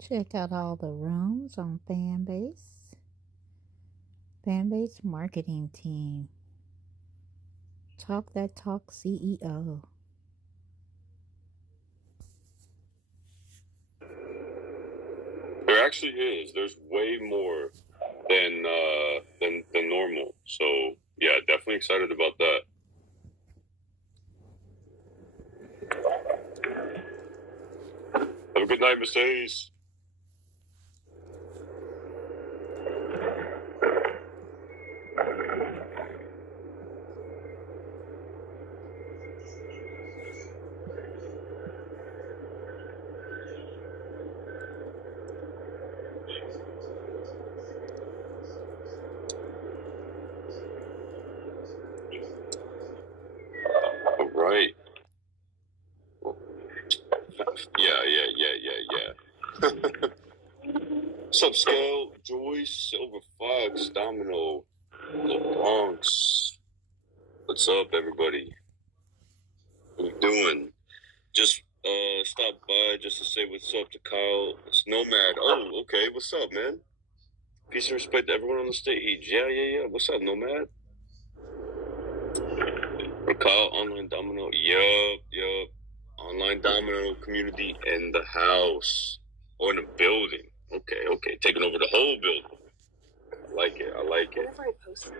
Check out all the rooms on Fanbase. Fanbase marketing team. Talk that talk CEO. There actually is. There's way more than normal. So yeah, definitely excited about that. Have a good night, Miss Hayes. All right. Yeah. What's up, Scale? Joyce, Silver Fox, Domino, Little Bronx. What's up, everybody? What you doing? Just stop by just to say what's up to Kyle. It's Nomad. Oh, okay. What's up, man? Peace and respect to everyone on the stage. Yeah. What's up, Nomad? For Kyle, Online Domino. Yup. Online Domino community in the house. Or in the building. Okay. Taking over the whole building. I like it. Whenever I post that.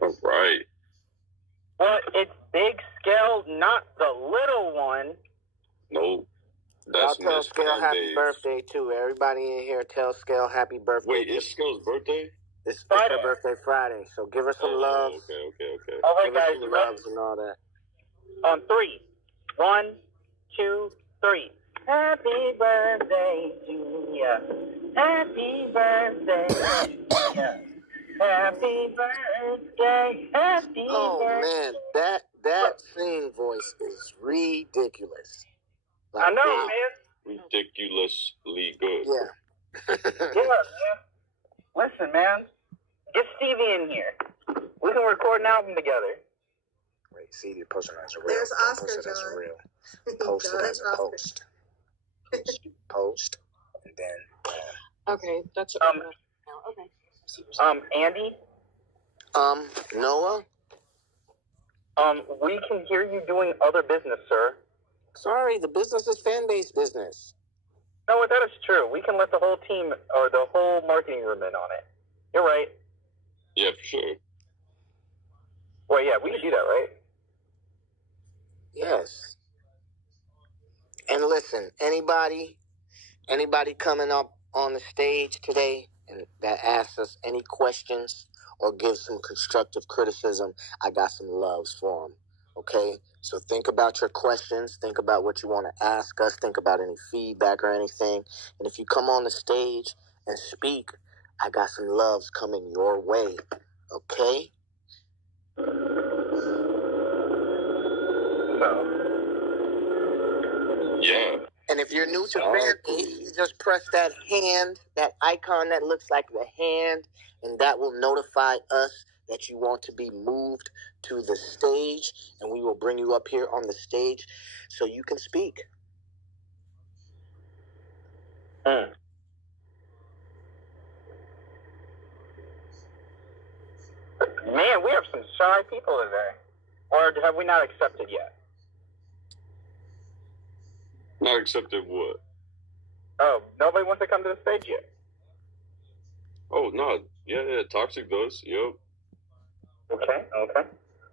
All right. But it's big scale, not the little one. No. I'll That's tell Miss Scale happy Fanbase. birthday too. Everybody in here tell Scale happy birthday. Wait, it's Scale's birthday? It's Friday. her birthday Friday, so give her some love. Okay. All right, Give her guys, some loves and all that. on 3. 1, 2, 3. Happy birthday to ya. Happy birthday to ya. Happy birthday. Happy Oh birthday. man, that singing voice is ridiculous. I know, wow. man. Ridiculously good. Yeah. Yeah, man. Listen, man. Get Stevie in here. We can record an album together. Wait, see, you post it as a reel. There's Don't Oscar, post it as a John. reel. Post it as a Oscar. post. Post, and then. Okay, that's Um, okay. Andy, Noah. we can hear you doing other business, sir. Sorry, the business is Fanbase business. No, that is true. We can let the whole team or the whole marketing room in on it. You're right. Yeah, for sure. Well, yeah, we can do that, right? Yes. And listen, anybody coming up on the stage today and that asks us any questions or gives some constructive criticism, I got some loves for them. Okay? So think about your questions. Think about what you want to ask us. Think about any feedback or anything. And if you come on the stage and speak, I got some loves coming your way. Okay? Yeah. And if you're new to Fanbase, you just press that hand, that icon that looks like the hand, and that will notify us that you want to be moved to the stage, and we will bring you up here on the stage so you can speak. Man, we have some shy people today. Or have we not accepted yet? Not accepted what? Oh, nobody wants to come to the stage yet. Oh, no. Yeah, Toxic does. Yep. Okay.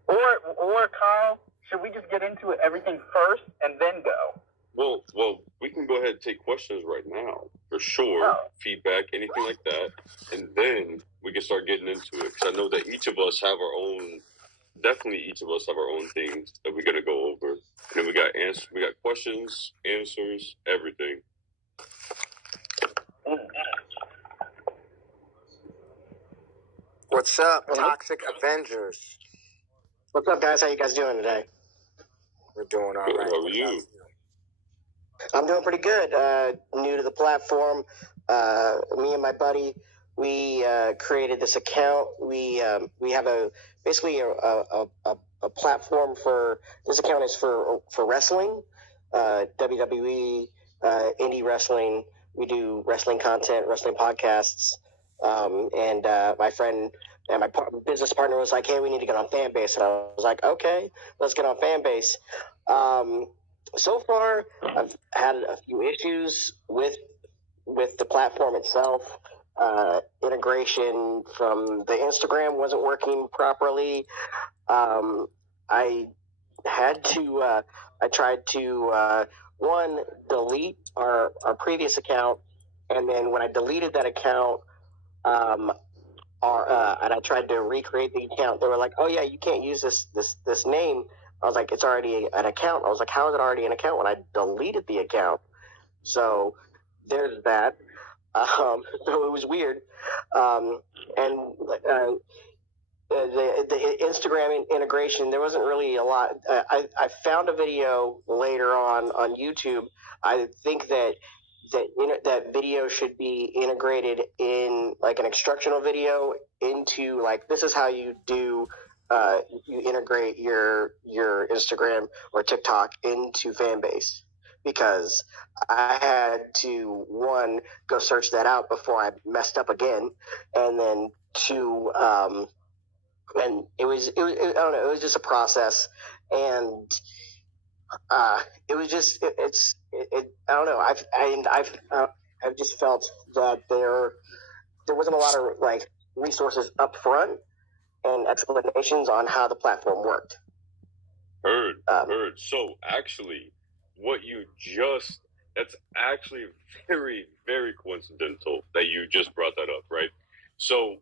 Or Kyle, should we just get into everything first and then go? Well, we can go ahead and take questions right now, for sure. Oh. Feedback, anything like that. And then we can start getting into it. Because I know that each of us have our own things that we're going to go over. And then we got questions, answers, everything. What's up, Toxic Avengers? What's up, guys? How you guys doing today? We're doing all Good, right. how are you? I'm doing pretty good. New to the platform. Me and my buddy, we created this account. We have basically a platform for this account is for wrestling, WWE, indie wrestling. We do wrestling content, wrestling podcasts, and my friend and my business partner was like, "Hey, we need to get on Fanbase," and I was like, "Okay, let's get on Fanbase." So far, I've had a few issues with the platform itself. Integration from the Instagram wasn't working properly. I had to. I tried to delete our previous account, and then when I deleted that account, and I tried to recreate the account, they were like, "Oh yeah, you can't use this name." I was like, "It's already an account." I was like, "How is it already an account when I deleted the account?" So there's that. So it was weird. And the Instagram integration, there wasn't really a lot. I found a video later on YouTube. I think that video should be integrated in like an instructional video into like, this is how you do you integrate your Instagram or TikTok into Fanbase, because I had to, one, go search that out before I messed up again, and then two, and it was I don't know, it was just a process, and it was just I don't know, I've just felt that there wasn't a lot of like resources up front and explanations on how the platform worked. Heard. So actually, what you just, that's actually very, very coincidental that you just brought that up, right? So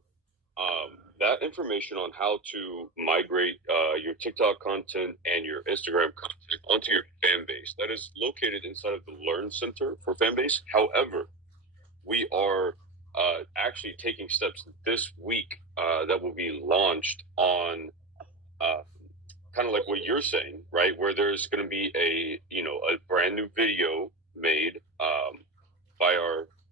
that information on how to migrate your TikTok content and your Instagram content onto your Fanbase, that is located inside of the Learn Center for Fanbase. However, we are actually taking steps this week that will be launched on kind of like what you're saying, right? Where there's going to be a brand new video made by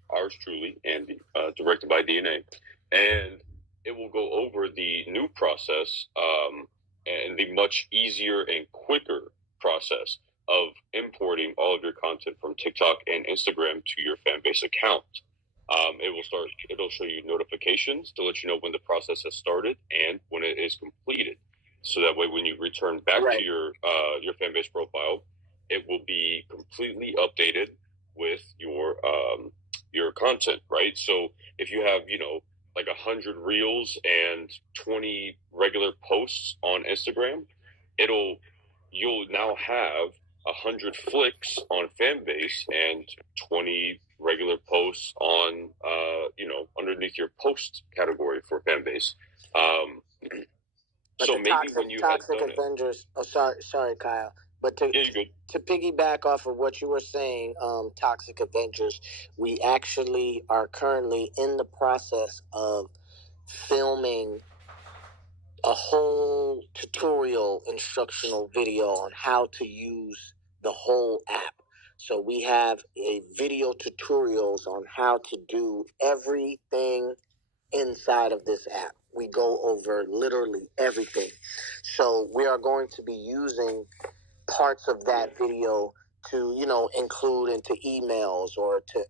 ours truly, Andy, directed by DNA, and it will go over the new process and the much easier and quicker process of importing all of your content from TikTok and Instagram to your Fanbase account. It'll show you notifications to let you know when the process has started and when it is completed. So that way, when you return back to your Fanbase profile, it will be completely updated with your content, right? So if you have, like 100 reels and 20 regular posts on Instagram, you'll now have 100 flicks on Fanbase and 20 regular posts on underneath your post category for Fanbase. But so the maybe when you Toxic Avengers. Oh, sorry, Kyle. But to piggyback off of what you were saying, Toxic Avengers, we actually are currently in the process of filming a whole tutorial instructional video on how to use the whole app. So we have a video tutorials on how to do everything inside of this app. We go over literally everything. So we are going to be using parts of that video to, include into emails or to,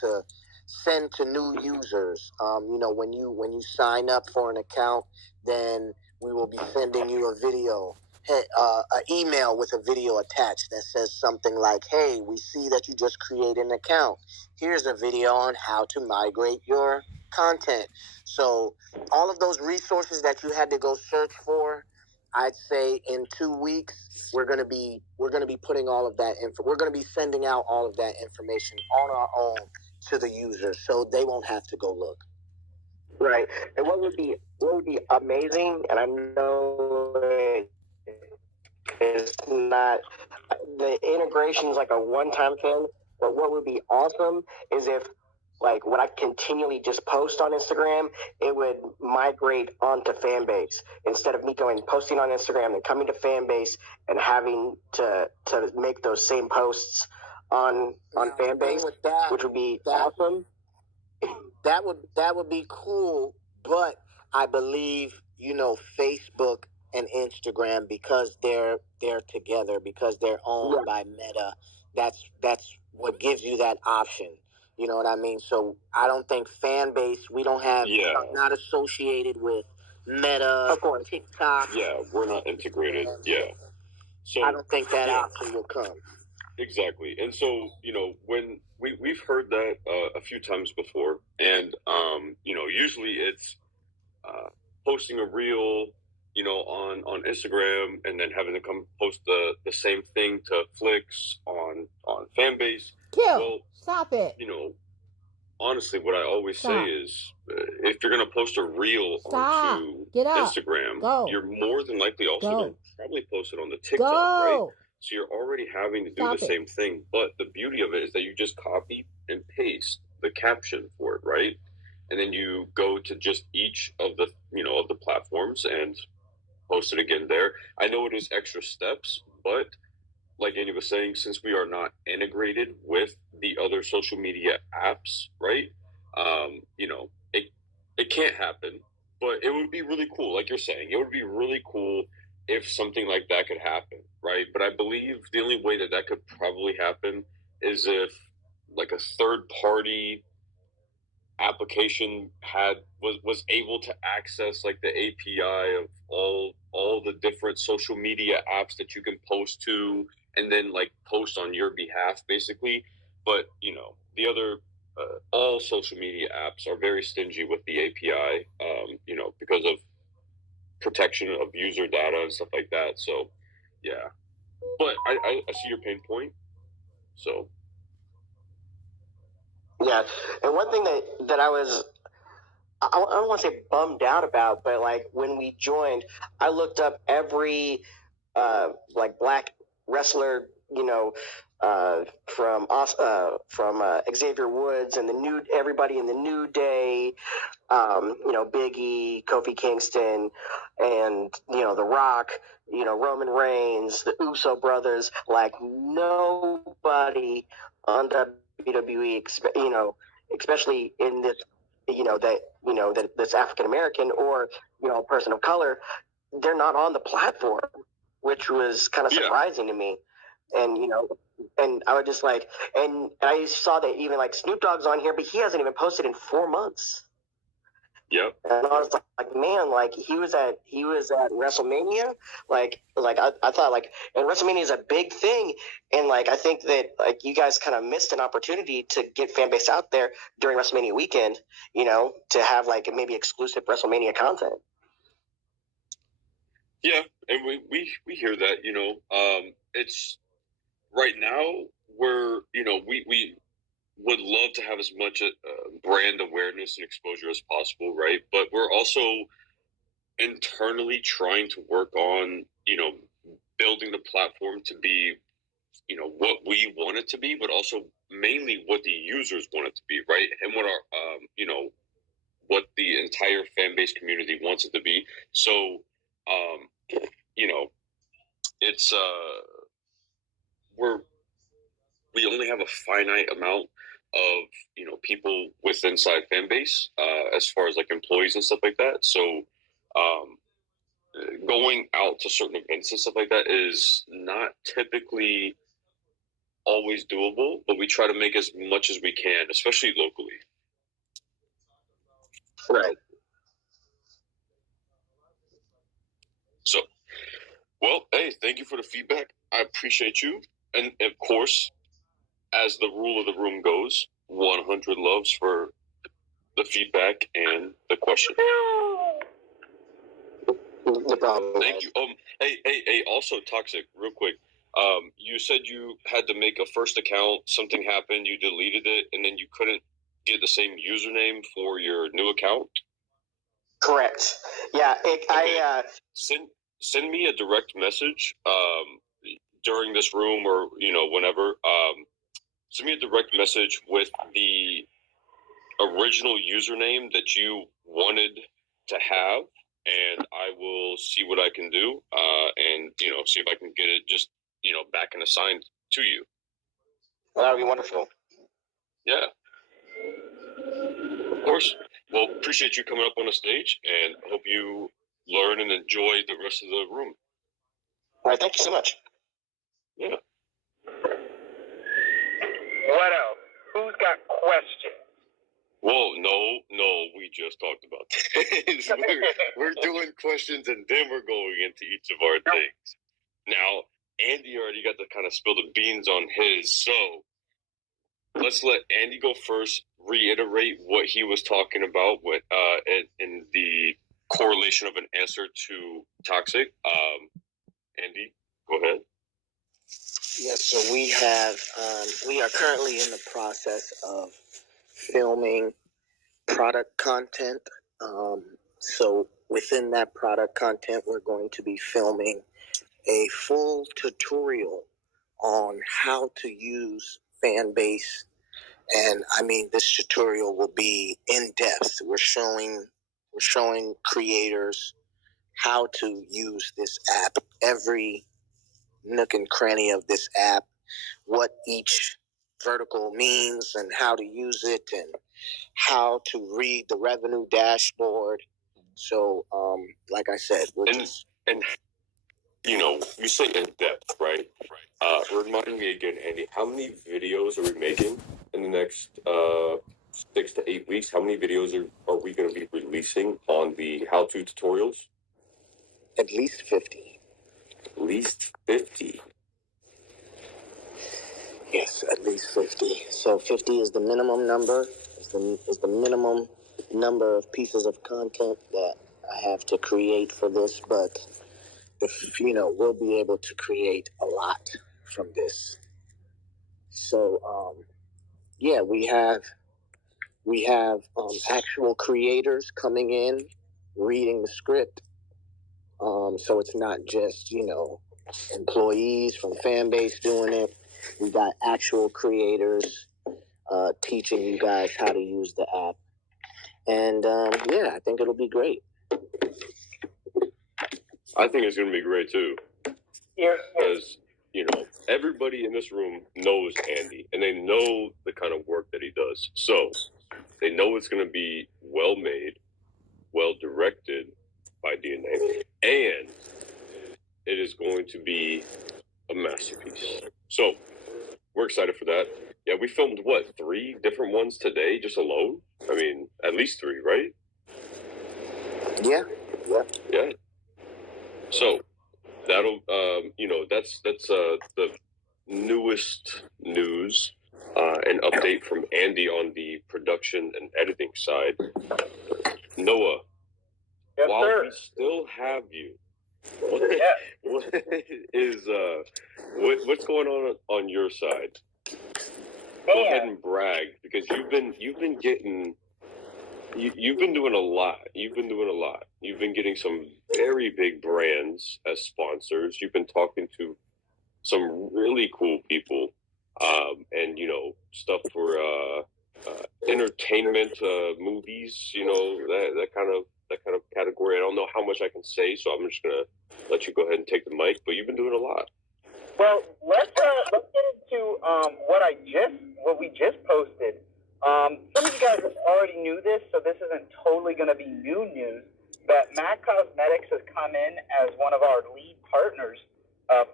to send to new users. When you sign up for an account, then we will be sending you a video, an email with a video attached that says something like, "Hey, we see that you just created an account. Here's a video on how to migrate your content." So all of those resources that you had to go search for, I'd say in 2 weeks we're gonna be putting all of that info. We're gonna be sending out all of that information on our own to the users, so they won't have to go look. Right. And what would be amazing, and I know it's not, the integration is like a one-time thing, but what would be awesome is if, like, when I continually just post on Instagram, it would migrate onto Fanbase instead of me posting on Instagram and coming to Fanbase and having to make those same posts on Fanbase, with that, which would be awesome. That would be cool, but I believe Facebook and Instagram, because they're together, because they're owned by Meta. That's what gives you that option. You know what I mean? So I don't think Fanbase. We don't have not associated with Meta, TikTok. Yeah, we're not integrated. Yeah, so I don't think that option will come. Exactly. And so, when we've heard that a few times before, and usually it's posting a reel, on Instagram, and then having to come post the same thing to Flicks on Fanbase. Well, stop it. Honestly, what I always say is, if you're going to post a reel onto Instagram, you're more than likely also going to probably post it on the TikTok, right? So you're already having to do the same thing. But the beauty of it is that you just copy and paste the caption for it, right? And then you go to just each of the, of the platforms and post it again there. I know it is extra steps, but like Andy was saying, since we are not integrated with the other social media apps, right? It can't happen, but it would be really cool. Like you're saying, it would be really cool if something like that could happen, right? But I believe the only way that could probably happen is if like a third party application was able to access like the API of all the different social media apps that you can post to, and then like post on your behalf, basically. But the other all social media apps are very stingy with the API, because of protection of user data and stuff like that. So yeah, but I see your pain point. So yeah, and one thing that I don't want to say bummed out about, but like when we joined, I looked up every like black wrestler, from Xavier Woods and everybody in the New Day, Big E, Kofi Kingston, and The Rock, Roman Reigns, the Uso brothers. Like nobody on WWE, especially in this, that's African American or a person of color, they're not on the platform, which was kind of surprising to me. And and I would just like, and I saw that even like Snoop Dogg's on here, but he hasn't even posted in 4 months. Yep. And I was like, man, like he was at WrestleMania. Like I thought, like, and WrestleMania is a big thing, and like I think that like you guys kind of missed an opportunity to get Fanbase out there during WrestleMania weekend, to have like maybe exclusive WrestleMania content. Yeah, and we hear that, it's right now we're, we would love to have as much brand awareness and exposure as possible, right? But we're also internally trying to work on, building the platform to be, what we want it to be, but also mainly what the users want it to be, right? And what our, what the entire fan base community wants it to be. So, it's we only have a finite amount of people with inside fan base, as far as like employees and stuff like that. So going out to certain events and stuff like that is not typically always doable, but we try to make as much as we can, especially locally. Right. So, well, hey, thank you for the feedback. I appreciate you. And of course, as the rule of the room goes, 100 loves for the feedback and the question. No problem. Thank you. Hey, also Toxic, real quick. You said you had to make a first account, something happened, you deleted it, and then you couldn't get the same username for your new account? Correct. Yeah, okay. Send me a direct message during this room or, whenever. Send me a direct message with the original username that you wanted to have, and I will see what I can do, and see if I can get it just back and assigned to you. Well, that would be wonderful. Yeah. Of course. Well, appreciate you coming up on the stage, and hope you learn and enjoy the rest of the room. All right, thank you so much. Yeah. What else? Who's got questions? Well, no, we just talked about this. we're doing questions, and then we're going into each of our things. Now, Andy already got to kind of spill the beans on his, so let's let Andy go first, reiterate what he was talking about in the correlation of an answer to toxic. Andy, go ahead. Yes, so we are currently in the process of filming product content. So within that product content, we're going to be filming a full tutorial on how to use Fanbase. And I mean, this tutorial will be in depth. We're showing creators how to use this app, every nook and cranny of this app, what each vertical means and how to use it and how to read the revenue dashboard. So, like I said, and you know, you say in depth, right? Remind me again, Andy, how many videos are we making in the next 6 to 8 weeks? How many videos are we going to be releasing on the how-to tutorials? At least 50. At least 50. Yes, at least 50. So 50 is the minimum number. Is the minimum number of pieces of content that I have to create for this, but we'll be able to create a lot from this. So yeah, we have actual creators coming in, reading the script. So it's not just employees from Fanbase doing it. We got actual creators teaching you guys how to use the app. And yeah, I think it'll be great. I think it's going to be great too. Yeah. Because, everybody in this room knows Andy, and they know the kind of work that he does. So they know it's going to be well made, well directed by DNA, and it is going to be a masterpiece. So we're excited for that. Yeah, we filmed, 3 different ones today just alone? I mean, at least 3, right? Yeah. So that'll, that's the newest news and update from Andy on the production and editing side. Noah, Yes, while sir. we still have you, what's going on your side? Go ahead and brag, because you've been doing a lot. You've been getting some very big brands as sponsors. You've been talking to some really cool people, and stuff for entertainment, movies. That kind of category. I don't know how much I can say, so I'm just gonna let you go ahead and take the mic. But you've been doing a lot. Well, let's get into what we just posted. Some of you guys already knew this, so this isn't totally going to be new news. But MAC Cosmetics has come in as one of our lead partners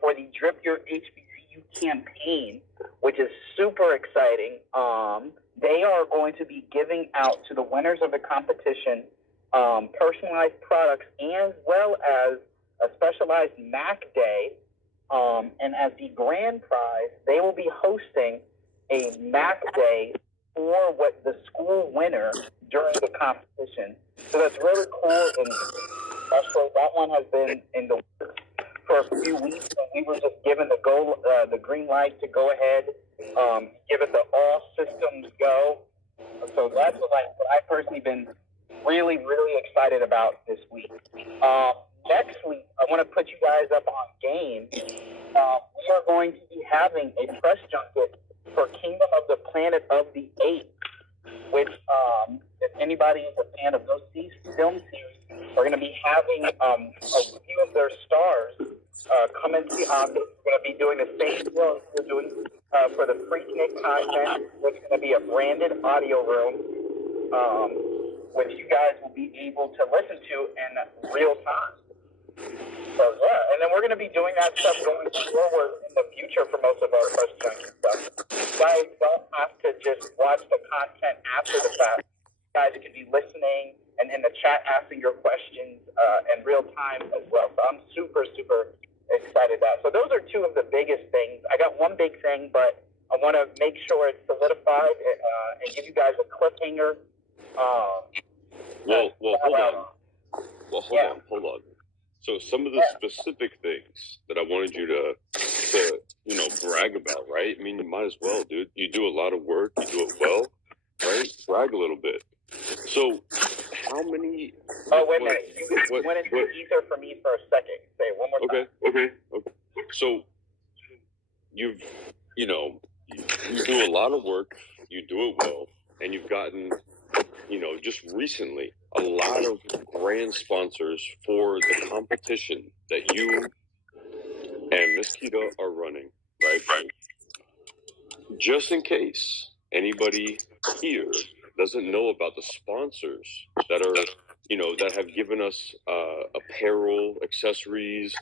for the Drip Your HBCU campaign, which is super exciting. They are going to be giving out to the winners of the competition personalized products, as well as a specialized MAC Day. And as the grand prize, they will be hosting a MAC Day for the school winner during the competition. So that's really cool, and especially that one has been in the works for a few weeks, and we were just given the green light to go ahead, give it the all systems go. So that's what I've personally been really, really excited about this week. Next week, I want to put you guys up on game. We are going to be having a press junket for Kingdom of the Planet of the Apes, which, if anybody is a fan of those film series, we're going to be having a few of their stars come into the office. We're going to be doing the same deal we're doing for the Freaknik content, which is going to be a branded audio room, which you guys will be able to listen to in real time. So yeah, and then we're going to be doing that stuff going forward in the future for most of our Press Junkie stuff. You guys don't have to just watch the content after the fact. You guys can be listening and in the chat asking your questions in real time as well. So I'm super, super excited about that. So those are two of the biggest things. I got one big thing, but I want to make sure it's solidified and give you guys a cliffhanger. Hold on. So some of the specific things that I wanted you to brag about, right? I mean, you might as well, dude. You do a lot of work. You do it well, right? Brag a little bit. So how many... Oh, wait a minute. You went into ether for me for a second. Say it one more time. Okay. So you do a lot of work. You do it well. And you've gotten, just recently, a lot of brand sponsors for the competition that you and Miss Kita are running, right? Just in case anybody here doesn't know about the sponsors that are, that have given us apparel, accessories,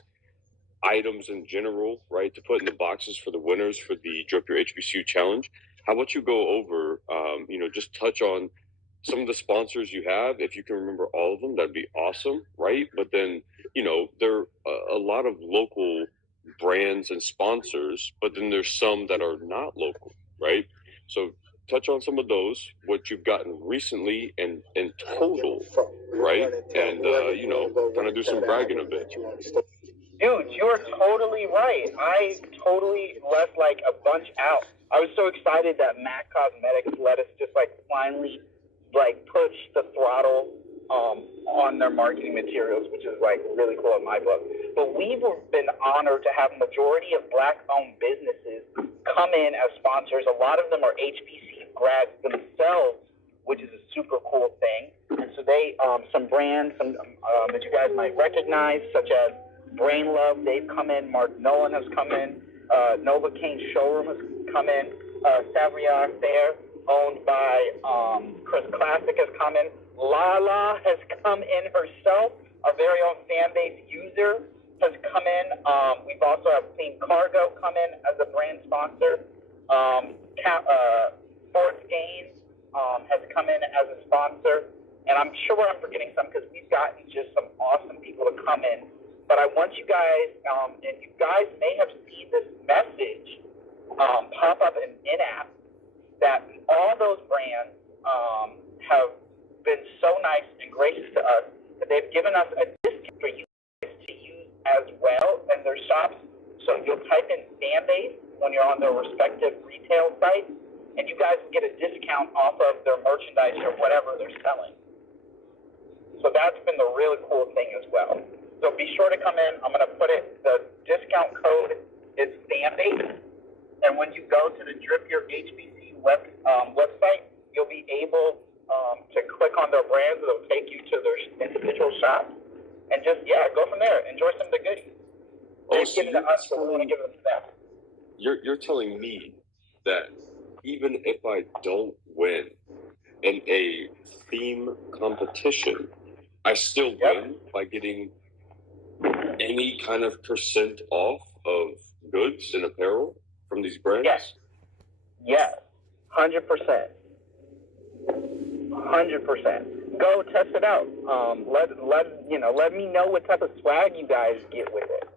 items in general, right, to put in the boxes for the winners for the Drip Your HBCU Challenge. How about you go over, just touch on some of the sponsors you have. If you can remember all of them, that'd be awesome, right? But then, there are a lot of local brands and sponsors, but then there's some that are not local, right? So touch on some of those, what you've gotten recently and in total, right? And, kind of do some bragging a bit. Dude, you're totally right. I totally left a bunch out. I was so excited that MAC Cosmetics let us just finally push the throttle on their marketing materials, which is really cool in my book. But we've been honored to have a majority of Black-owned businesses come in as sponsors. A lot of them are HBCU grads themselves, which is a super cool thing. And so they, some brands, that you guys might recognize, such as Brain Love, they've come in. Mark Nolan has come in. Nova Cane Showroom has come in. Savriar Fair, owned by Chris Classic, has come in. Lala has come in herself. Our very own Fanbase user has come in. We've also have seen Cargo come in as a brand sponsor. Sports Gains has come in as a sponsor. And I'm sure I'm forgetting some because we've gotten just some awesome people to come in. But I want you guys, and you guys may have seen this message pop up in-app, that all those brands have been so nice and gracious to us that they've given us a discount for you guys to use as well in their shops. So you'll type in Fanbase when you're on their respective retail sites, and you guys will get a discount off of their merchandise or whatever they're selling. So that's been the really cool thing as well. So be sure to come in. I'm going to put it, the discount code is Fanbase. And when you go to the Drip Your HBC website, you'll be able to click on their brands. It'll take you to their individual shops. And just, go from there. Enjoy some of the goodies. They're giving to us, so we want to give them to them. You're telling me that even if I don't win in a theme competition, I still win by getting any kind of % off of goods and apparel from these brands? Yes. 100%. 100%. Go test it out. Let me know what type of swag you guys get with it.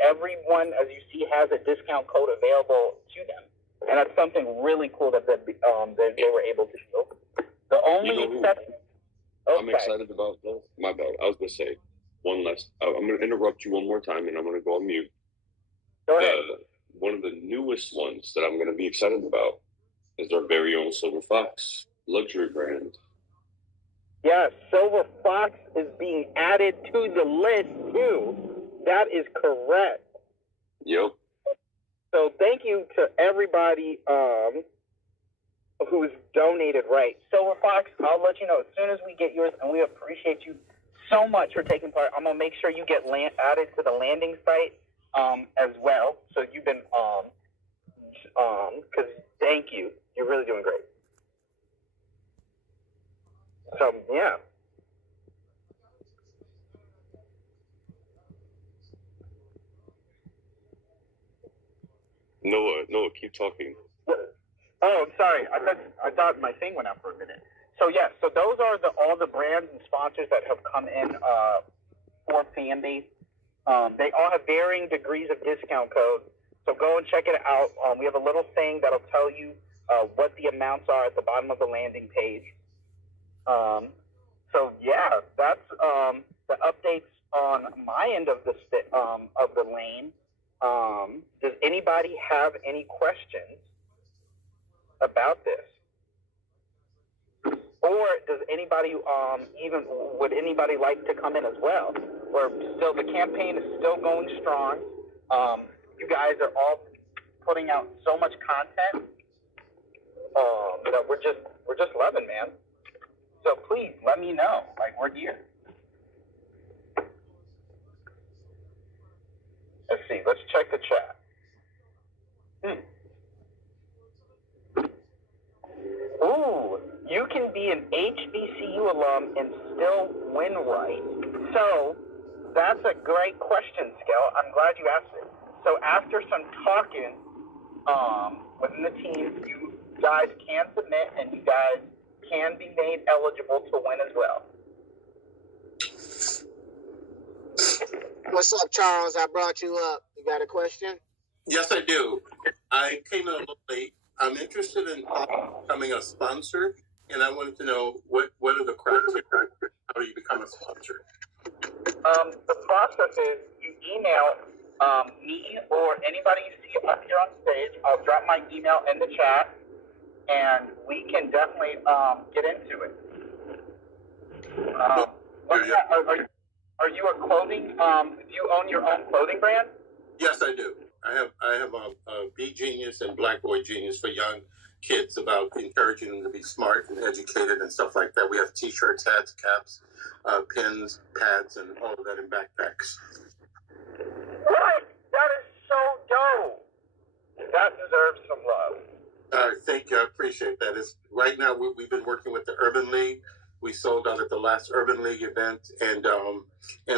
Everyone, as you see, has a discount code available to them, and that's something really cool that they were able to do. The only exception. I'm excited about that. My bad. I was gonna say one last. I'm gonna interrupt you one more time, and I'm gonna go on mute. Go ahead. One of the newest ones that I'm gonna be excited about is our very own Silver Fox luxury brand. Yeah, Silver Fox is being added to the list too. That is correct. Yep. So thank you to everybody who's donated. Right, Silver Fox. I'll let you know as soon as we get yours, and we appreciate you so much for taking part. I'm gonna make sure you get added to the landing site as well. So you've been Because thank you. You're really doing great. So, yeah. Noah, keep talking. Oh, sorry. I thought my thing went out for a minute. So, yes. So those are all the brands and sponsors that have come in for Fanbase. They all have varying degrees of discount codes. So go and check it out. We have a little thing that'll tell you what the amounts are at the bottom of the landing page. So yeah, that's the updates on my end of the lane. Does anybody have any questions about this? Or does anybody would anybody like to come in as well? The campaign is still going strong. You guys are all putting out so much content that we're just loving, man. So please let me know. Like, we're here. Let's see. Let's check the chat. Ooh, you can be an HBCU alum and still win right. So that's a great question, Skel. I'm glad you asked it. So after some talking within the team, you guys can submit and you guys can be made eligible to win as well. What's up, Charles? I brought you up. You got a question? Yes, I do. I came in a little late. I'm interested in becoming a sponsor, and I wanted to know what are the criteria? How do you become a sponsor? The process is you email me or anybody you see up here on stage. I'll drop my email in the chat, and we can definitely get into it. Are you a clothing? Do you own your own clothing brand? Yes, I do. I have a Be Genius and Black Boy Genius for young kids about encouraging them to be smart and educated and stuff like that. We have T-shirts, hats, caps, pins, pads, and all of that in backpacks. What? That is so dope. That deserves some love. Thank you. I appreciate that. Right now, we've been working with the Urban League. We sold out at the last Urban League event, and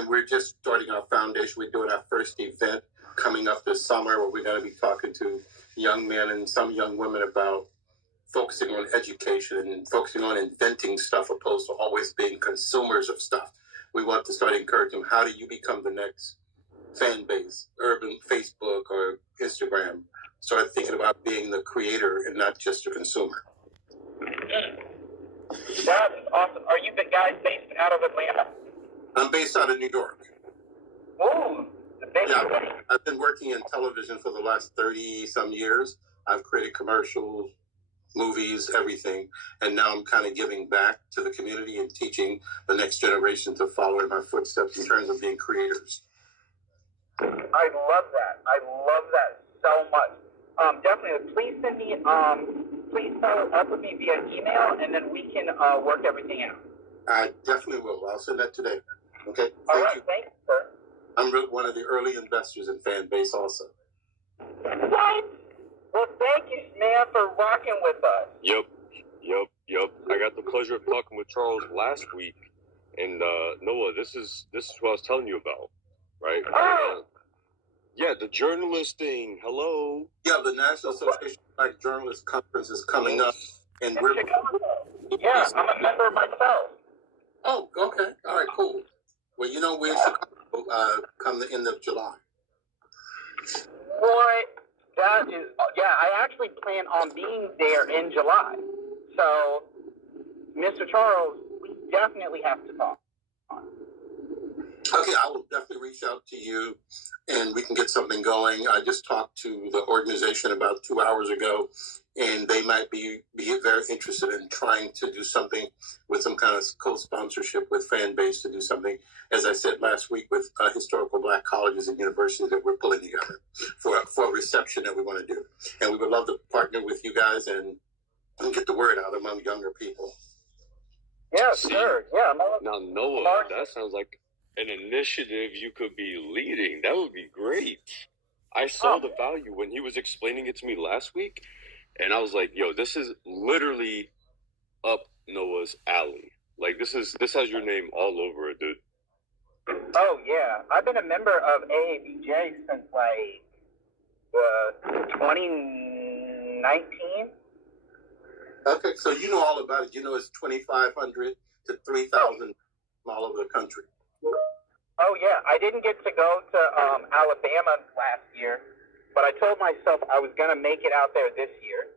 we're just starting our foundation. We're doing our first event coming up this summer where we're going to be talking to young men and some young women about focusing on education and focusing on inventing stuff opposed to always being consumers of stuff. We want to start encouraging them. How do you become the next Fanbase, Urban, Facebook, or Instagram? Start thinking about being the creator and not just a consumer. That's awesome. Are you the guy based out of Atlanta? I'm based out of New York. Ooh. Yeah, I've been working in television for the last 30-some years. I've created commercials, movies, everything. And now I'm kind of giving back to the community and teaching the next generation to follow in my footsteps in terms of being creators. I love that. I love that so much. Definitely. Please send me, please follow up with me via email, and then we can work everything out. I definitely will. I'll send that today. Okay? All right. Thank you, sir. I'm one of the early investors in Fanbase also. What? Well, thank you, man, for rocking with us. Yep. I got the pleasure of talking with Charles last week, and Noah, this is what I was telling you about, right? Oh. Yeah, the journalist thing. Hello. Yeah, the National Association of Black Journalists Conference is coming up, and we're. Yeah, I'm a member myself. Oh, okay. All right, cool. Well, we're in Chicago come the end of July. What? That is, I actually plan on being there in July. So, Mr. Charles, we definitely have to talk. Okay, I will definitely reach out to you and we can get something going. I just talked to the organization about 2 hours ago, and they might be very interested in trying to do something with some kind of co-sponsorship with Fanbase to do something, as I said last week, with historical Black colleges and universities that we're pulling together for a reception that we want to do. And we would love to partner with you guys and get the word out among younger people. Yeah, sure. Yeah. Now, Noah, that sounds like an initiative you could be leading. That would be great. I saw the value when he was explaining it to me last week, and I was like, yo, this is literally up Noah's alley. Like, this has your name all over it, dude. Oh, yeah. I've been a member of AABJ since, like, 2019. Okay, so you know all about it. You know it's 2,500 to 3,000 all over the country. Oh, yeah. I didn't get to go to Alabama last year, but I told myself I was going to make it out there this year.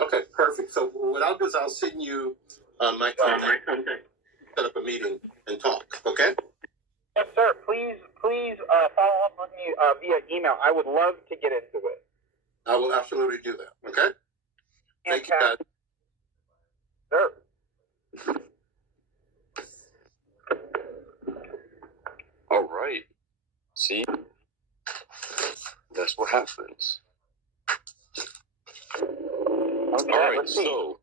Okay, perfect. So what I'll do is I'll send you my contact, set up a meeting and talk, okay? Yes, sir. Please follow up with me via email. I would love to get into it. I will absolutely do that, okay? Thank you, guys. Sure. All right. See? That's what happens. Okay, all right, let's see. so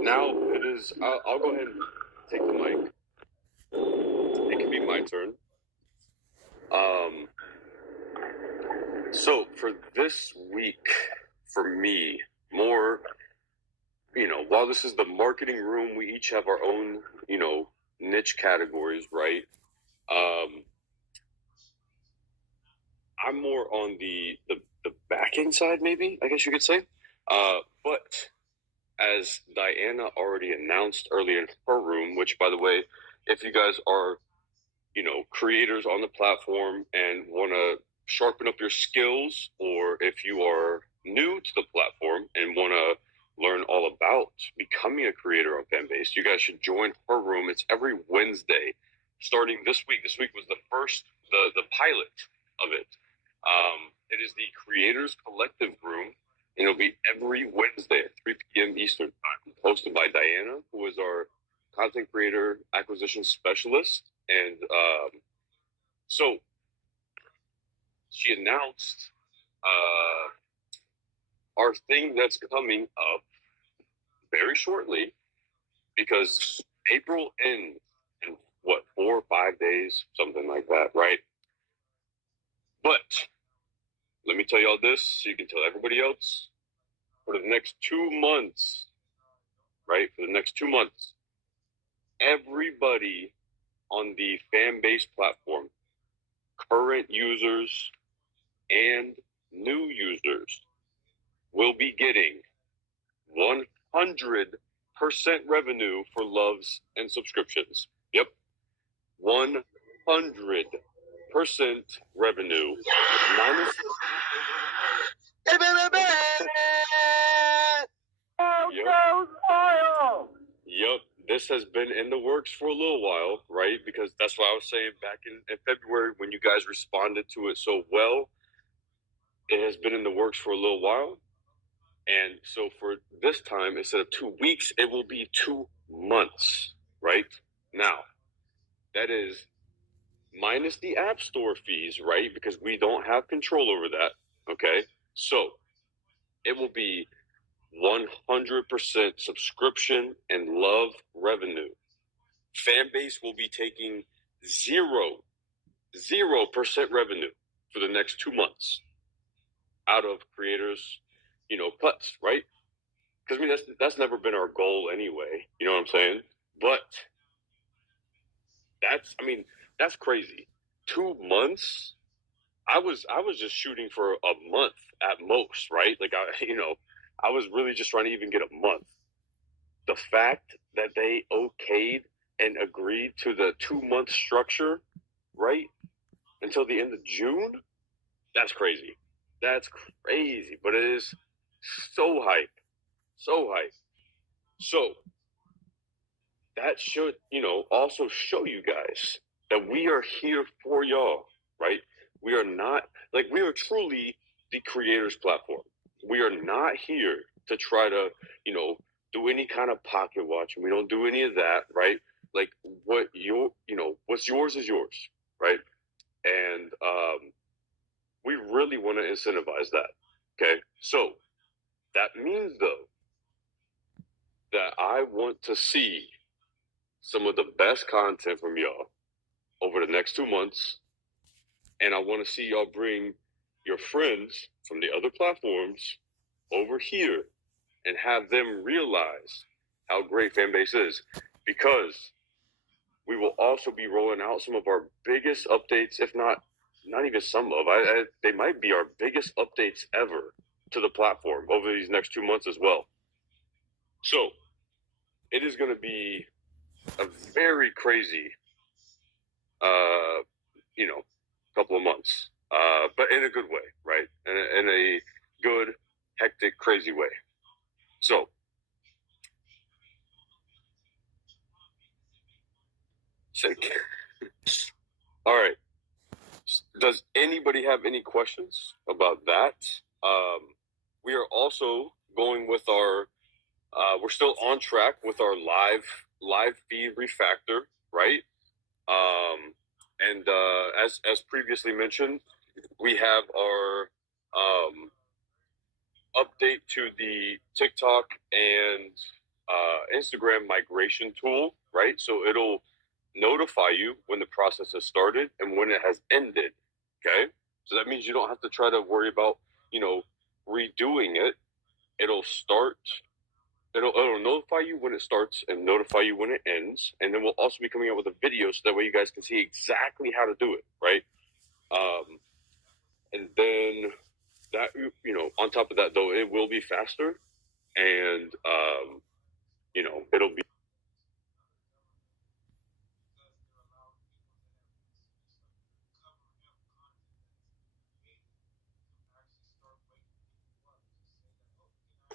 now it is. I'll go ahead and take the mic. It can be my turn. So for this week, for me, more, while this is the marketing room, we each have our own, niche categories, right? I'm more on the back end side, maybe, I guess you could say. But as Diana already announced earlier in her room, which, by the way, if you guys are, creators on the platform and want to sharpen up your skills, or if you are new to the platform and want to learn all about becoming a creator on Fanbase, you guys should join her room. It's every Wednesday, starting this week. This week was the first, the pilot of it. It is the Creators Collective room, and it'll be every Wednesday at 3 p.m. Eastern Time, hosted by Diana, who is our content creator acquisition specialist. And so she announced our thing that's coming up very shortly, because April ends in, 4 or 5 days, something like that, right? But let me tell y'all this so you can tell everybody else. For the next 2 months, right? For the next 2 months, everybody on the Fanbase platform, current users and new users, will be getting 100% revenue for loves and subscriptions. Yep. 100% revenue minus. Yep, this has been in the works for a little while, right? Because that's what I was saying back in February when you guys responded to it so well. It has been in the works for a little while. And so for this time, instead of 2 weeks, it will be 2 months, right? Now, that is minus the App Store fees, right? Because we don't have control over that, okay? So it will be 100% subscription and love revenue. Fanbase will be taking 0% revenue for the next 2 months out of creators, cuts, right? Because that's never been our goal anyway. You know what I'm saying? But that's crazy. 2 months. I was just shooting for a month at most, right? Like I was really just trying to even get a month. The fact that they okayed and agreed to the 2-month structure, right, until the end of June, that's crazy. That's crazy, but it is so hype. So hype. So that should, also show you guys that we are here for y'all, right? We are not, we are truly the creators platform. We are not here to try to, do any kind of pocket watching. We don't do any of that, right? Like what's yours is yours, right? And we really want to incentivize that. Okay. So that means though that I want to see some of the best content from y'all over the next 2 months. And I want to see y'all bring your friends from the other platforms over here and have them realize how great Fanbase is, because we will also be rolling out some of our biggest updates, if not even some of, they might be our biggest updates ever to the platform over these next 2 months as well. So it is going to be a very crazy, couple of months, but in a good way, right? In a good, hectic, crazy way. So, sick. All right. Does anybody have any questions about that? We are also going with our, we're still on track with our live feed refactor, right? And as previously mentioned, we have our update to the TikTok and Instagram migration tool, right? So it'll notify you when the process has started and when it has ended. Okay, so that means you don't have to try to worry about redoing it. It'll start. It'll notify you when it starts and notify you when it ends, and then we'll also be coming out with a video so that way you guys can see exactly how to do it, right? And then that, on top of that though, it will be faster, and it'll be.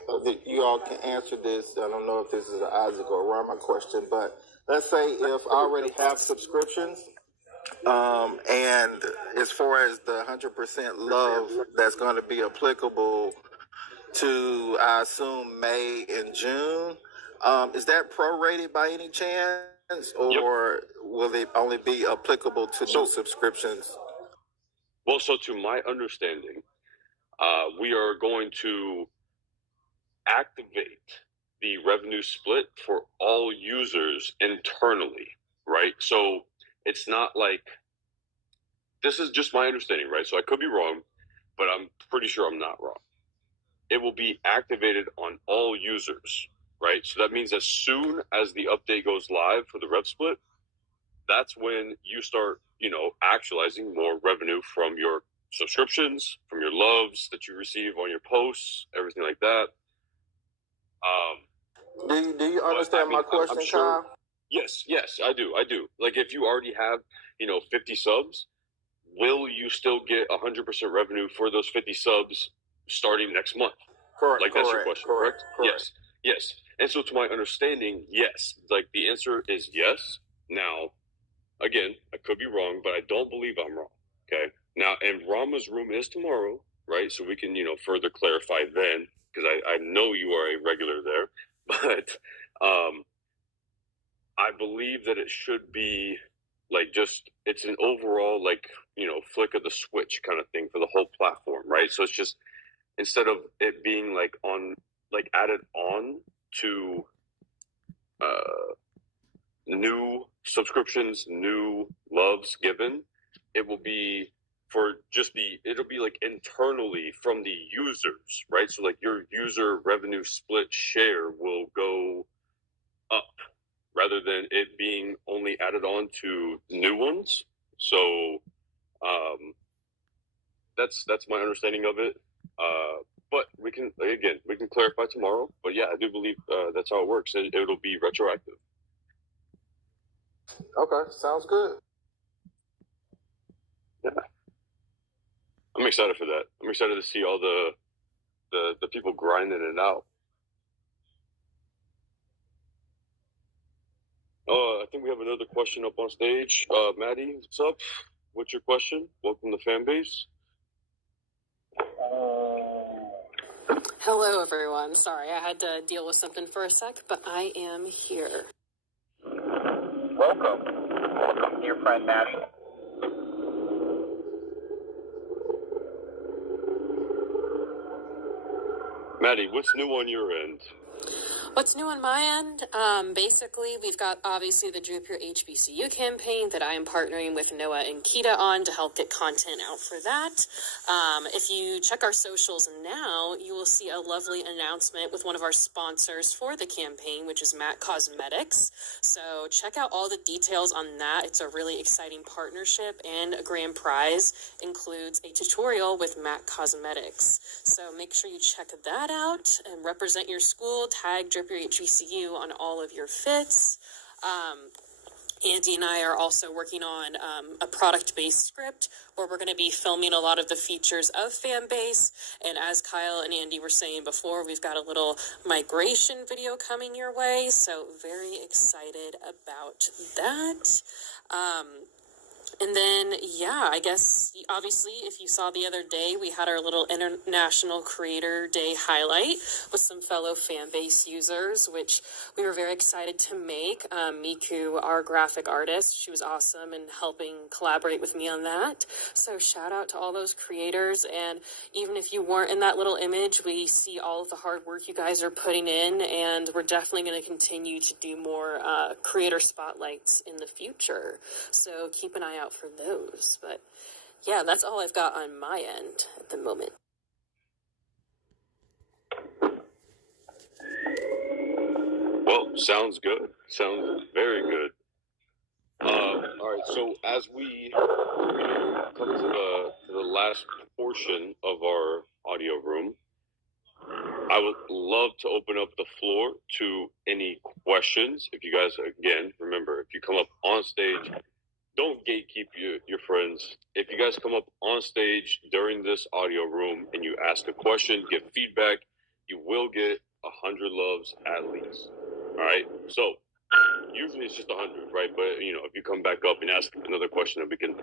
I think you all can answer this. I don't know if this is an Isaac or a Rama question, but let's say if I already have subscriptions, and as far as the 100% love that's going to be applicable to, I assume, May and June, is that prorated by any chance, or will it only be applicable to new subscriptions? Well, so to my understanding, we are going to activate the revenue split for all users internally, right? So it's not like, this is just my understanding, right? So I could be wrong, but I'm pretty sure I'm not wrong. It will be activated on all users, right? So that means as soon as the update goes live for the rev split, that's when you start, actualizing more revenue from your subscriptions, from your loves that you receive on your posts, everything like that. Do you understand my question, I'm sure, Kyle? Yes, I do. Like, if you already have, 50 subs, will you still get 100% revenue for those 50 subs starting next month? Correct. Like, that's your question, correct? Yes. And so, to my understanding, yes. Like, the answer is yes. Now, again, I could be wrong, but I don't believe I'm wrong. Okay. Now, and Rama's room is tomorrow, right? So we can, further clarify then, because I know you are a regular there. But I believe that it should be like, just, it's an overall, like, flick of the switch kind of thing for the whole platform, right? So it's just, instead of it being like added on to new subscriptions, new loves given, it will be it'll be like internally from the users, right? So like your user revenue split share will go up rather than it being only added on to new ones. So that's my understanding of it. But we can clarify tomorrow. But yeah, I do believe that's how it works. It'll be retroactive. Okay, sounds good. Yeah, I'm excited for that. I'm excited to see all the people grinding it out. I think we have another question up on stage. Maddie, what's up? What's your question? Welcome to Fanbase. Hello, everyone. Sorry, I had to deal with something for a sec, but I am here. Welcome, dear friend Maddie. Maddie, what's new on your end? What's new on my end? Basically, we've got obviously the Drip Your HBCU campaign that I am partnering with Noah and Kita on to help get content out for that. If you check our socials now, you will see a lovely announcement with one of our sponsors for the campaign, which is Matt Cosmetics. So check out all the details on that. It's a really exciting partnership, and a grand prize includes a tutorial with Matt Cosmetics. So make sure you check that out and represent your school, tag Drip Your HBCU on all of your fits. Andy and I are also working on a product-based script where we're going to be filming a lot of the features of Fanbase. And as Kyle and Andy were saying before, we've got a little migration video coming your way. So very excited about that. And then, yeah, I guess, obviously, if you saw the other day, we had our little International Creator Day highlight with some fellow Fanbase users, which we were very excited to make. Miku, our graphic artist, she was awesome and helping collaborate with me on that. So shout out to all those creators. And even if you weren't in that little image, we see all of the hard work you guys are putting in, and we're definitely going to continue to do more creator spotlights in the future. So keep an eye out for those. But yeah, that's all I've got on my end at the moment. Well, sounds good. Sounds very good. All right, so as we come to the last portion of our audio room, I would love to open up the floor to any questions. If you guys, again, remember, if you come up on stage, don't gatekeep your friends. If you guys come up on stage during this audio room and you ask a question, give feedback, you will get 100 loves at least. All right? So usually it's just 100, right? But, if you come back up and ask another question that we can,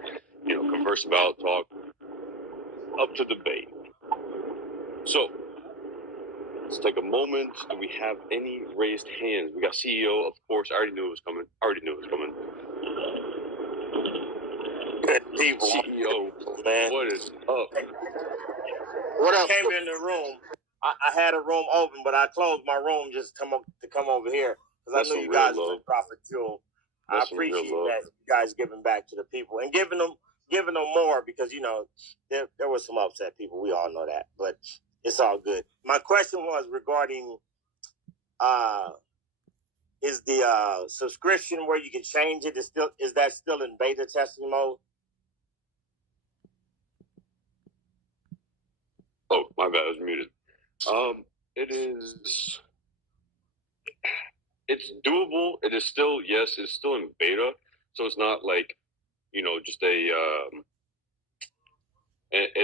converse about, talk, up to debate. So let's take a moment. Do we have any raised hands? We got CEO, of course. I already knew it was coming. Good people. CEO, man. What is up? What up? I came in the room. I had a room open, but I closed my room just to come over here because I knew you guys was a profit fuel. I appreciate that you guys giving back to the people and giving them more because there were some upset people. We all know that, but it's all good. My question was regarding is the subscription where you can change it is that still in beta testing mode? Oh, my bad, I was muted. It is. It's doable. It is still, yes, it's still in beta. So it's not like, just an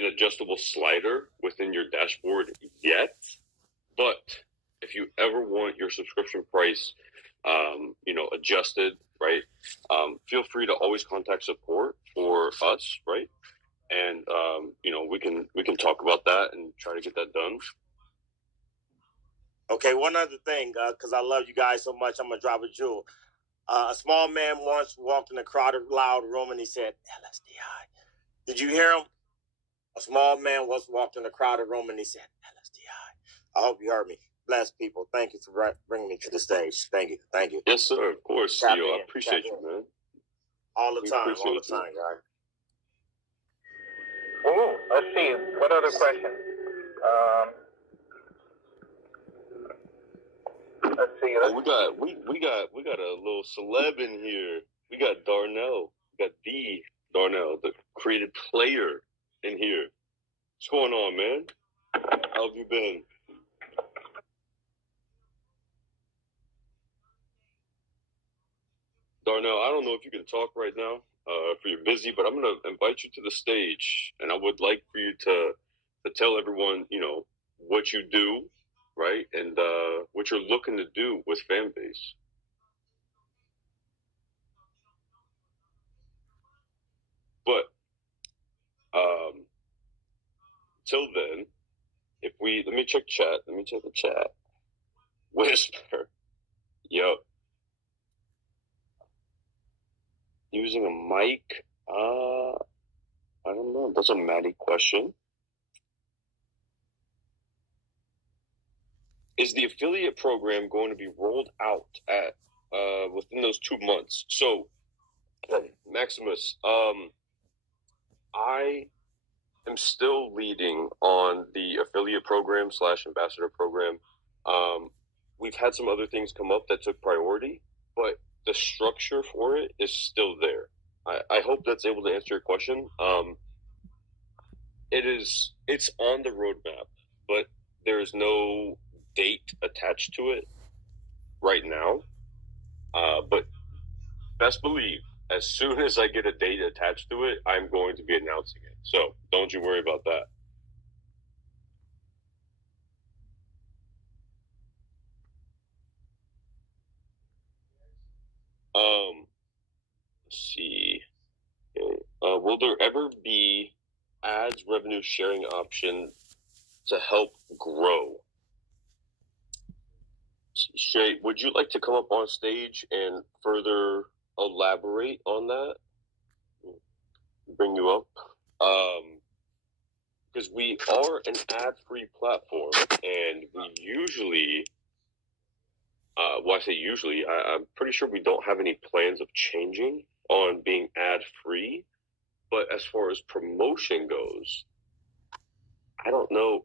adjustable slider within your dashboard yet. But if you ever want your subscription price, adjusted, right? Feel free to always contact support for us, right? And we can talk about that and try to get that done. Okay, one other thing, because I love you guys so much, I'm gonna drop a jewel. A small man once walked in a crowded, loud room and he said, "LSDI." Did you hear him? A small man once walked in a crowded room and he said, "LSDI." I hope you heard me. Bless people. Thank you for bringing me to the stage. Thank you. Yes, sir. Of course. I appreciate you, man. All the time, guys. Ooh, let's see. What other question? Let's see. We got a little celeb in here. We got Darnell. We got the Darnell, the creative player, in here. What's going on, man? How have you been? Darnell, I don't know if you can talk right now, if you're busy, but I'm going to invite you to the stage, and I would like for you to tell everyone, what you do, right, and what you're looking to do with Fanbase. But till then, let me check the chat. Whisper, yo. Using a mic? I don't know. That's a Maddie question. is the affiliate program going to be rolled out at within those 2 months? So, Maximus, I am still leading on the affiliate program / ambassador program. We've had some other things come up that took priority, but the structure for it is still there. I hope that's able to answer your question. It's on the roadmap, but there's no date attached to it right now. But best believe, as soon as I get a date attached to it, I'm going to be announcing it. So don't you worry about that. Let's see. Okay. Will there ever be ads revenue sharing option to help grow? Shay, would you like to come up on stage and further elaborate on that? Bring you up. Because we are an ad-free platform, and we usually, well, I say usually, I'm pretty sure we don't have any plans of changing on being ad-free. But as far as promotion goes, I don't know.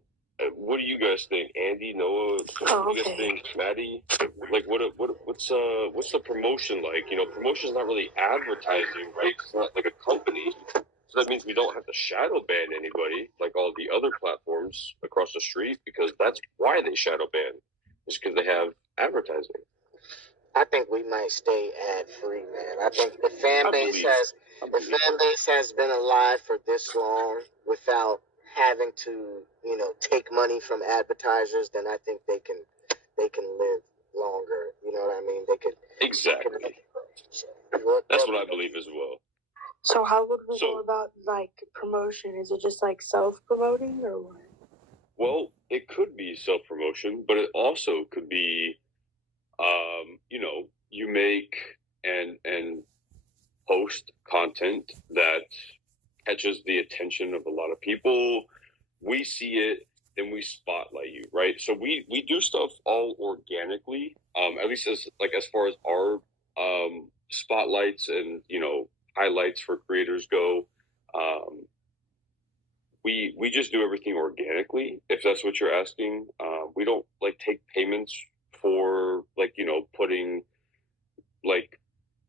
What do you guys think, Andy, Noah? What do you guys think, Maddie? Like, what's the promotion like? You know, promotion's not really advertising, right? It's not like a company, so that means we don't have to shadow ban anybody like all the other platforms across the street, because that's why they shadow ban, is because they have advertising. I think we might stay ad free, man. I think the fan base has been alive for this long without having to, you know, take money from advertisers. Then I think they can live longer. You know what I mean? They could exactly. That's what I believe as well. So how would we go about like promotion? Is it just like self-promoting or what? Well, it could be self-promotion, but it also could be, you know, you make and post content that catches the attention of a lot of people. We see it, then we spotlight you, right? So we do stuff all organically, at least as far as our spotlights and, you know, highlights for creators go. We just do everything organically, if that's what you're asking. We don't like take payments for, like, you know, putting like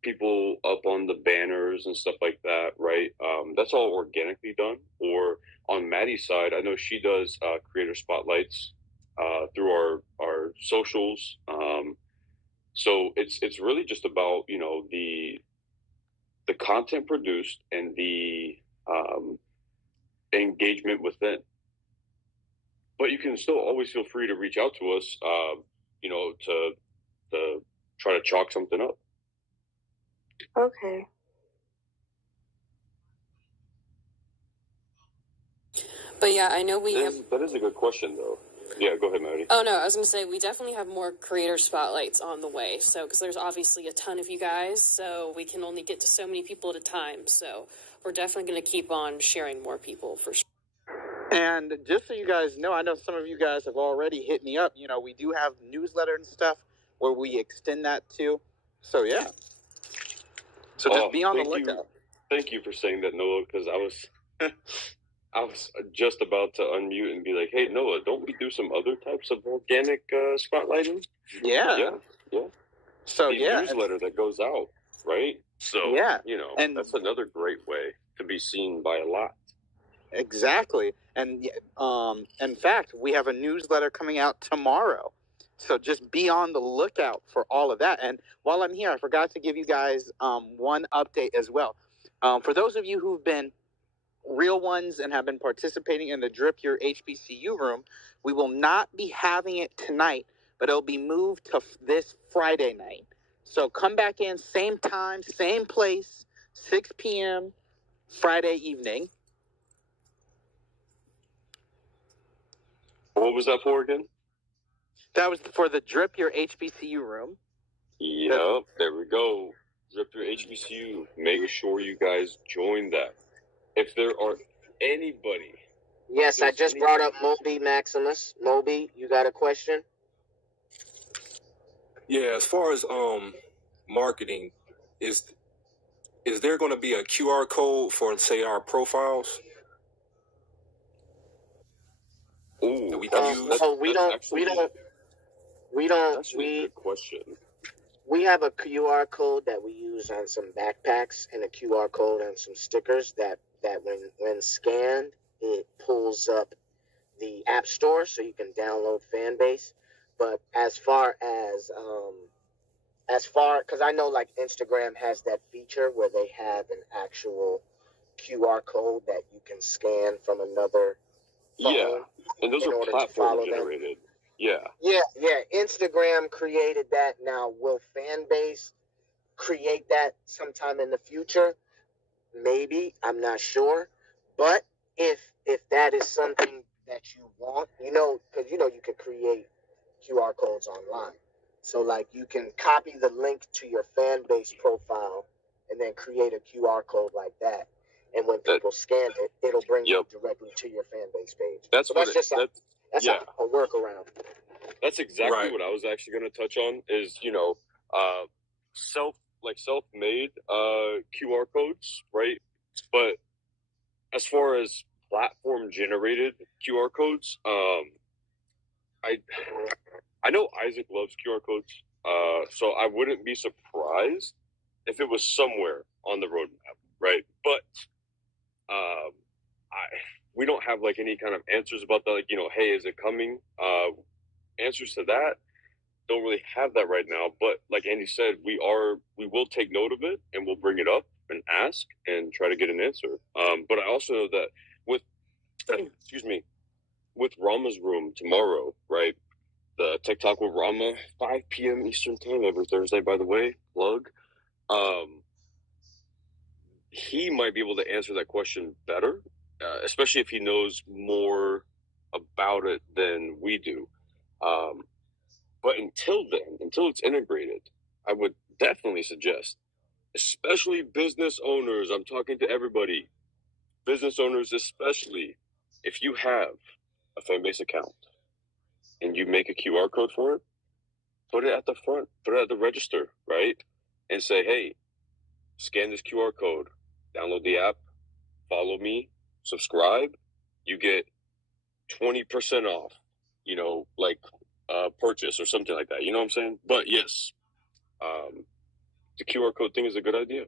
people up on the banners and stuff like that, right? That's all organically done. Or on Maddie's side, I know she does creator spotlights through our socials. So it's really just about, you know, the content produced and the engagement within. But you can still always feel free to reach out to us, you know, to try to chalk something up. Okay. But yeah, I know that is a good question, though. Yeah, go ahead, Maddie. Oh, no, I was going to say, we definitely have more creator spotlights on the way. So, because there's obviously a ton of you guys, so we can only get to so many people at a time. So, we're definitely going to keep on sharing more people for sure. And just so you guys know, I know some of you guys have already hit me up. You know, we do have newsletter and stuff where we extend that to. So, yeah. So just be on the lookout. Thank you for saying that, Noah, because I was just about to unmute and be like, hey, Noah, don't we do some other types of organic spotlighting? Yeah. So, the newsletter that goes out, right? So, yeah. You know, and that's another great way to be seen by a lot. Exactly. And in fact, we have a newsletter coming out tomorrow. So just be on the lookout for all of that. And while I'm here, I forgot to give you guys one update as well. For those of you who've been real ones and have been participating in the Drip Your HBCU room, we will not be having it tonight, but it'll be moved to this Friday night. So come back in, same time, same place, 6 p.m. Friday evening. What was that for again? That was for the Drip Your HBCU room. Yep, there we go. Drip Your HBCU. Make sure you guys join that. If there are anybody. Yes, I just brought up Moby Maximus. Moby, you got a question? Yeah, as far as marketing, is there going to be a QR code for, say, our profiles? Ooh, that we can use? That's a good question. We have a QR code that we use on some backpacks and a QR code on some stickers that when scanned, it pulls up the App Store so you can download Fanbase. But as far, because I know like Instagram has that feature where they have an actual QR code that you can scan from another phone. Yeah, and those are platform generated. Yeah. Instagram created that. Now, will Fanbase create that sometime in the future? Maybe, I'm not sure. But if that is something that you want, because you can create QR codes online. So like you can copy the link to your Fanbase profile and then create a QR code like that. And when people scan it, it'll bring you directly to your Fanbase page. That's a workaround. That's exactly what I was actually going to touch on is, self-made QR codes, right? But as far as platform generated QR codes, I know Isaac loves QR codes, so I wouldn't be surprised if it was somewhere on the roadmap, right? But we don't have like any kind of answers about that, like, hey, is it coming? Answers to that don't really have that right now. But like Andy said, we will take note of it and we'll bring it up and ask and try to get an answer. But I also know that with Rama's room tomorrow, right? The TikTok with Rama, 5 p.m. Eastern time every Thursday, by the way, plug. He might be able to answer that question better, especially if he knows more about it than we do. But until it's integrated, I would definitely suggest, especially business owners, I'm talking to everybody, business owners especially, if you have a Fanbase account and you make a QR code for it, put it at the front, put it at the register, right? And say, hey, scan this QR code, download the app, follow me, subscribe, you get 20% off, purchase or something like that. You know what I'm saying? But yes, the QR code thing is a good idea.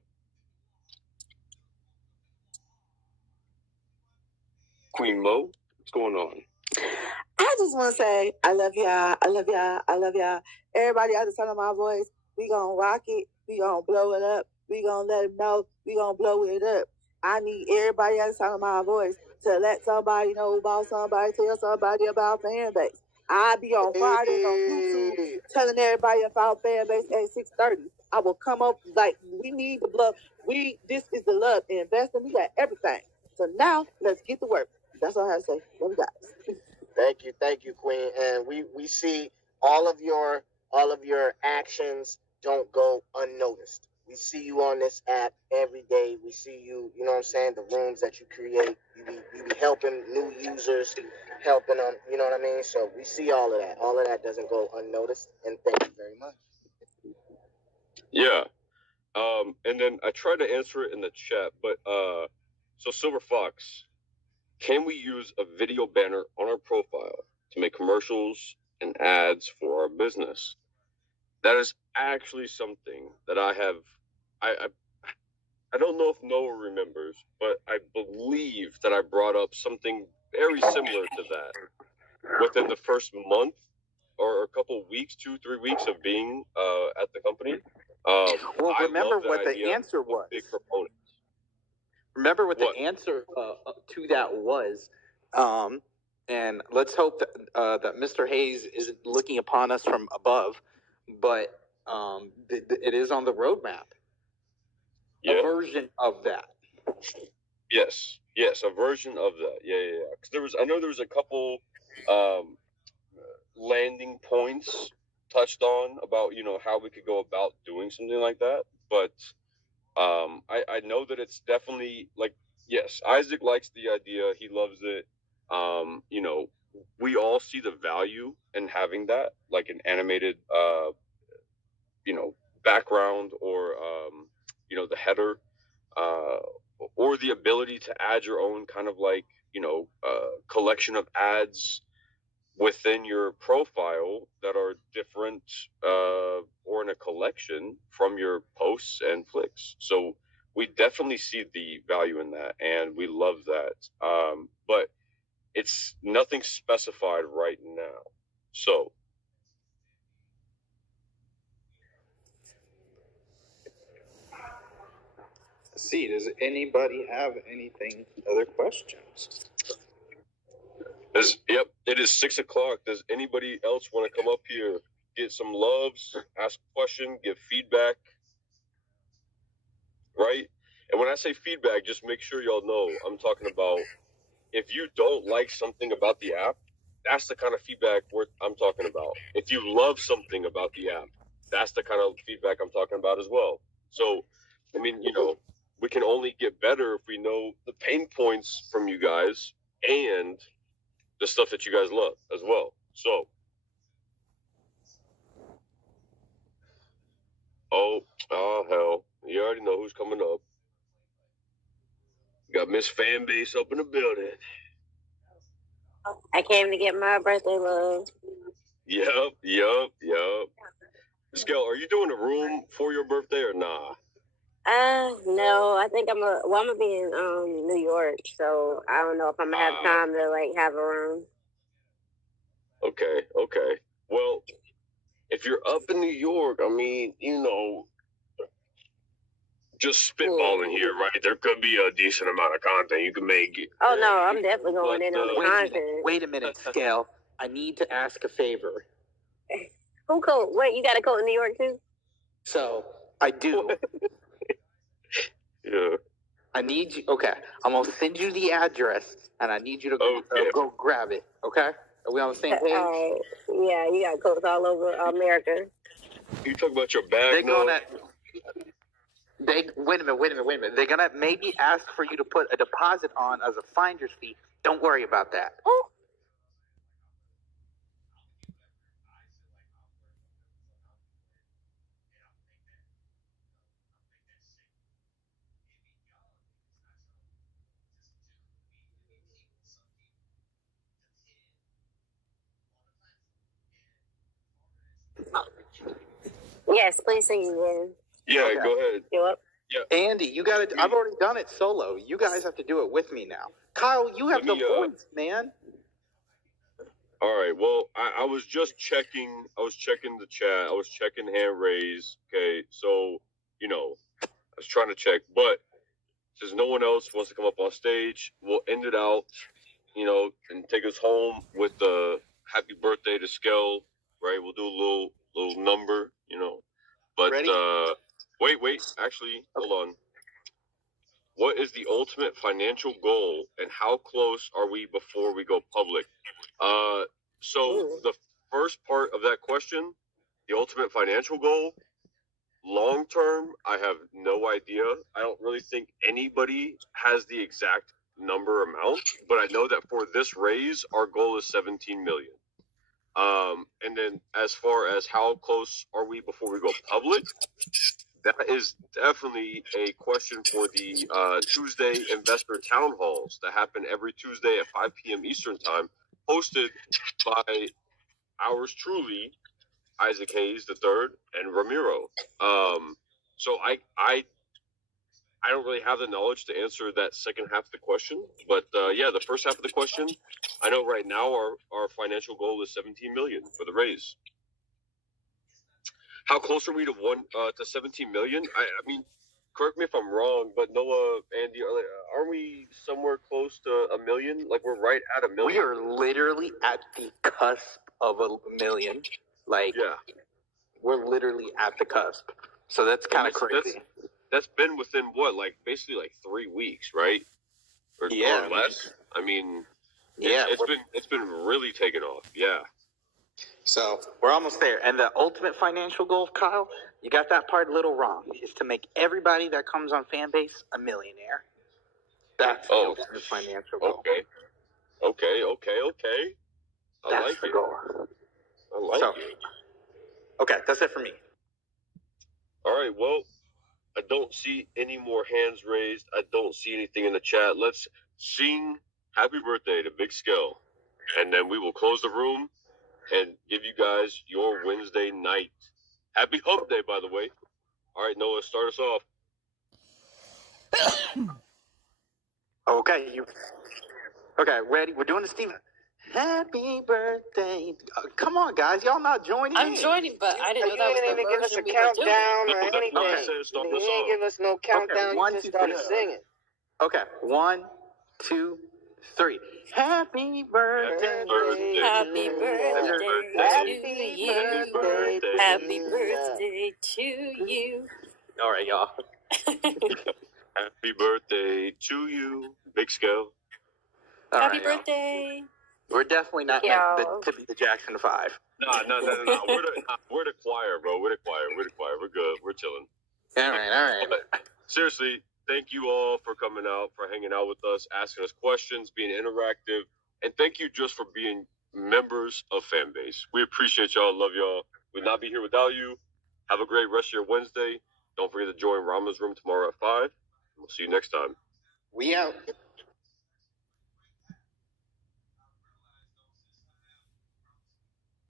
Queen Mo, what's going on? I just want to say, I love y'all. I love y'all. I love y'all. Everybody out the sound of my voice, we going to rock it. We going to blow it up. We going to let them know. We going to blow it up. I need everybody out the sound of my voice to let somebody know about somebody, tell somebody about Fanbase. I'll be on Fridays on YouTube telling everybody about Fanbase at 6:30. I will come up we need the love. This is the love. Investing. We got everything. So now let's get to work. That's all I have to say. Love you guys. Thank you, Queen. And we see all of your actions don't go unnoticed. We see you on this app every day. We see you, you know what I'm saying, the rooms that you create. You be helping new users, helping them, you know what I mean? So we see all of that. All of that doesn't go unnoticed. And thank you very much. Yeah. And then I tried to answer it in the chat, but so Silver Fox, can we use a video banner on our profile to make commercials and ads for our business? That is actually something that I don't know if Noah remembers, but I believe that I brought up something very similar to that within the first month or a couple weeks, 2-3 weeks of being at the company. Remember what the answer was. Big proponent. Remember what the answer to that was. And let's hope that Mr. Hayes isn't looking upon us from above, but it is on the roadmap. Yeah. A version of that. Yes, a version of that. Yeah. Because I know there was a couple landing points touched on about how we could go about doing something like that, but I know that it's definitely yes, Isaac likes the idea, he loves it. We all see the value in having that, like an animated background or the header, or the ability to add your own kind of like collection of ads within your profile that are different or in a collection from your posts and clicks. So we definitely see the value in that, and we love that. But it's nothing specified right now. So let's see, does anybody have other questions? It is 6 o'clock. Does anybody else want to come up here, get some loves, ask a question, give feedback? Right? And when I say feedback, just make sure y'all know I'm talking about if you don't like something about the app, that's the kind of feedback I'm talking about. If you love something about the app, that's the kind of feedback I'm talking about as well. So, I mean, we can only get better if we know the pain points from you guys and the stuff that you guys love as well. So, oh hell, you already know who's coming up. Got Miss Fanbase up in the building. I came to get my birthday love. Yup. Skell, are you doing a room for your birthday or nah? No, I think I'm gonna be in New York, so I don't know if I'm gonna have time to have a room. Okay. Well, if you're up in New York, I mean, just spitballing here, right? There could be a decent amount of content you can make. Oh no, I'm definitely going in on the content. Wait a minute, Scale. I need to ask a favor. Who code? Wait, you got a code in New York too? So I do. Yeah. I need you. Okay, I'm gonna send you the address, and I need you to go grab it. Okay? Are we on the same page? Yeah, you got codes all over America. You talk about your bag. Wait a minute. They're gonna maybe ask for you to put a deposit on as a finder's fee. Don't worry about that. Oh. Yes, please sing again. Yeah, okay. Go ahead. You up? Yeah. Andy, you got it. I've already done it solo. You guys have to do it with me now. Kyle, you have the voice, man. All right. Well, I was just checking. I was checking the chat. I was checking hand raise. Okay. So, I was trying to check. But since no one else wants to come up on stage, we'll end it out, and take us home with the happy birthday to Skell, right? We'll do a little number, But, ready? Wait. Actually, hold on. What is the ultimate financial goal, and how close are we before we go public? So the first part of that question, the ultimate financial goal, long term, I have no idea. I don't really think anybody has the exact number amount, but I know that for this raise, our goal is 17 million. And then as far as how close are we before we go public, that is definitely a question for the Tuesday investor town halls that happen every Tuesday at 5 p.m. Eastern time, hosted by ours truly, Isaac Hayes III and Ramiro. So I don't really have the knowledge to answer that second half of the question, but the first half of the question, I know right now our financial goal is 17 million for the raise. How close are we to 17 million? I mean, correct me if I'm wrong, but Noah, Andy, aren't we somewhere close to 1 million? Like we're right at 1 million. We are literally at the cusp of 1 million. We're literally at the cusp. So that's kind of crazy. That's been within basically 3 weeks, right? Or less. I mean, it's been really taking off. Yeah. So we're almost there. And the ultimate financial goal, Kyle, you got that part a little wrong, is to make everybody that comes on Fanbase a millionaire. That's the ultimate financial goal. Okay. That's the goal. I like it. Okay, that's it for me. right, well, I don't see any more hands raised. I don't see anything in the chat. Let's sing happy birthday to Big Skell, and then we will close the room and give you guys your Wednesday night. Happy Hump Day, by the way. All right, Noah, start us off. Okay, ready? We're doing the Steve. Happy birthday. Come on, guys. Y'all not joining I'm joining, but I didn't know that was You the didn't even give us version a we were doing. countdown or anything. No, I said start You us didn't off. give us no countdown. one, You just two, started three. singing. Okay, 1, 2, 3. Happy birthday. Happy birthday to you. Happy birthday to you. All right, y'all. Happy birthday to you, Big Skell. Happy birthday. We're definitely not meant to be the Jackson 5. No. We're the choir, bro. We're the choir. We're good. We're chilling. All right. But seriously, thank you all for coming out, for hanging out with us, asking us questions, being interactive, and thank you just for being members of Fanbase. We appreciate y'all. Love y'all. We'd not be here without you. Have a great rest of your Wednesday. Don't forget to join Rama's room tomorrow at 5. We'll see you next time. We out.